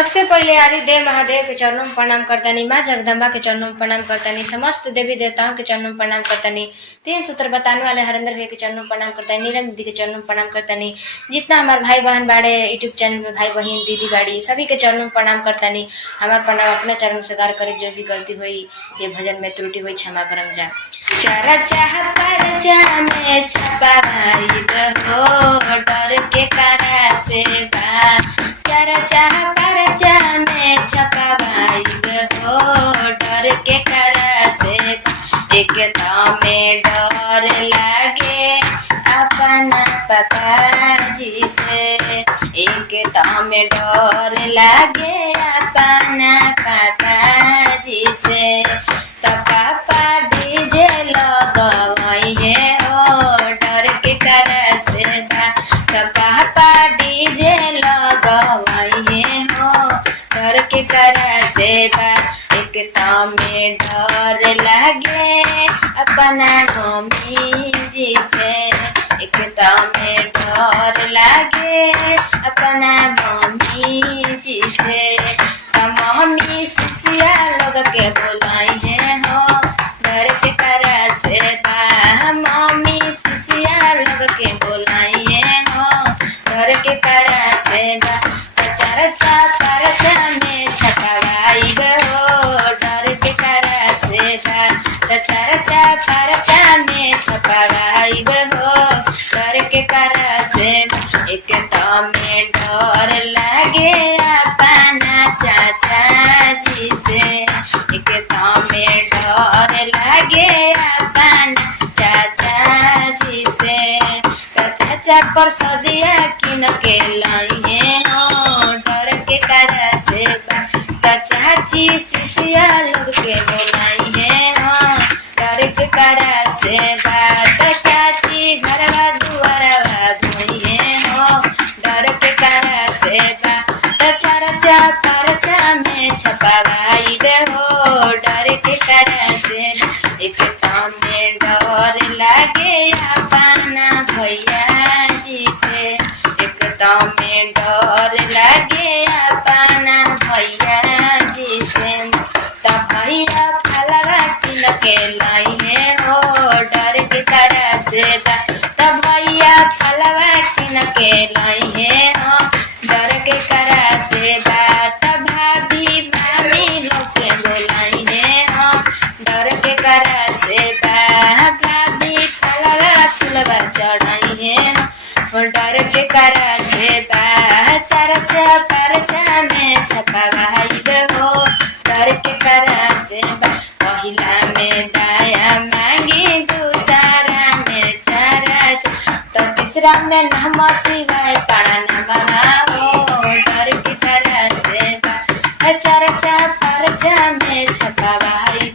सबसे पहले आदि देव महादेव के चरणों में प्रणाम करतानी, माँ जगदम्बा के चरणों में प्रणाम करतानी, समस्त देवी देवताओं के चरणों में प्रणाम करतानी, तीन सूत्र बताने वाले हरेंद्र भैया के चरणों में प्रणाम करतानी, नीलम दीदी के चरणों में प्रणाम करतानी, जितना हमारे भाई बहन बाड़े यूट्यूब चैनल में भाई बहन दीदी बाड़ी सभी के चरणों में प्रणाम करतानी। हमारे प्रणाम अपने चरणों से गार करे, जो भी गलती हुई ये भजन में त्रुटि हुई क्षमा करम जा। चारा चाह पर जा में छपा भाई हो डर के कारा से बा, चारा चाह पर जा में छपा भाई हो डर के कारा से बा, एक में डर लागे अपना पापा जी से, एक में डर लागे अपना पापा जी से, तो पापा डीजे लगवाई है ओ डर के कारा से बा, तो पापा डीजे लगवाई है ओ डर के कारा से बा, एक में डर लागे अपना मम्मी जी से, एक में डर लागे अपना मम्मी जी से, तो मम्मी सिसिया लोग के बोलाई है हो डर के कारा से बा, मम्मी सिसिया लोग के बोलाई है हो डर के कारा से बा, चरचा परचा में छपवाई हो डर के कारा से बा, चरचा परचा में छपवाई हो डर के कारा से बा, एक में डर लागे अपना चाचा जी से, एक में डर लागे अपना चाचा जी से, तो चाचा पर सदिया किन के लाई है ओ डर के कारा से बा, तो चाची सिसिया लोग के बोलाई है ओ डर के कारा से बा, तो चाची घरवा दुआरवा धोई है ओ डर के कारा से बा, तो चरचा परचा में छपवाई हो डर के कारा से, एक में डर लागे अपना भैया जी से, एक में डर लागे अपना भैया जी से, तो भैया फलवा किन के लाई है हो डर के कारा से बा, तो भैया फलवा किन के लाई है हो डर के कारा से बा, तो भाभी मामी लोग के बोलाई है हो डर के कारा से बा, भाभी फलवा फुलवा चढ़ाई है हो डर के कारा से बा, चरचा परचा में छपवाई हो डर के कारा से बा, पहिला में दाया मांगी दूसरा में चारा, तो तीसरा में नमः शिवाय पाड़ा नमः हो डर के कारा से बा, चरचा परचा में छपवाई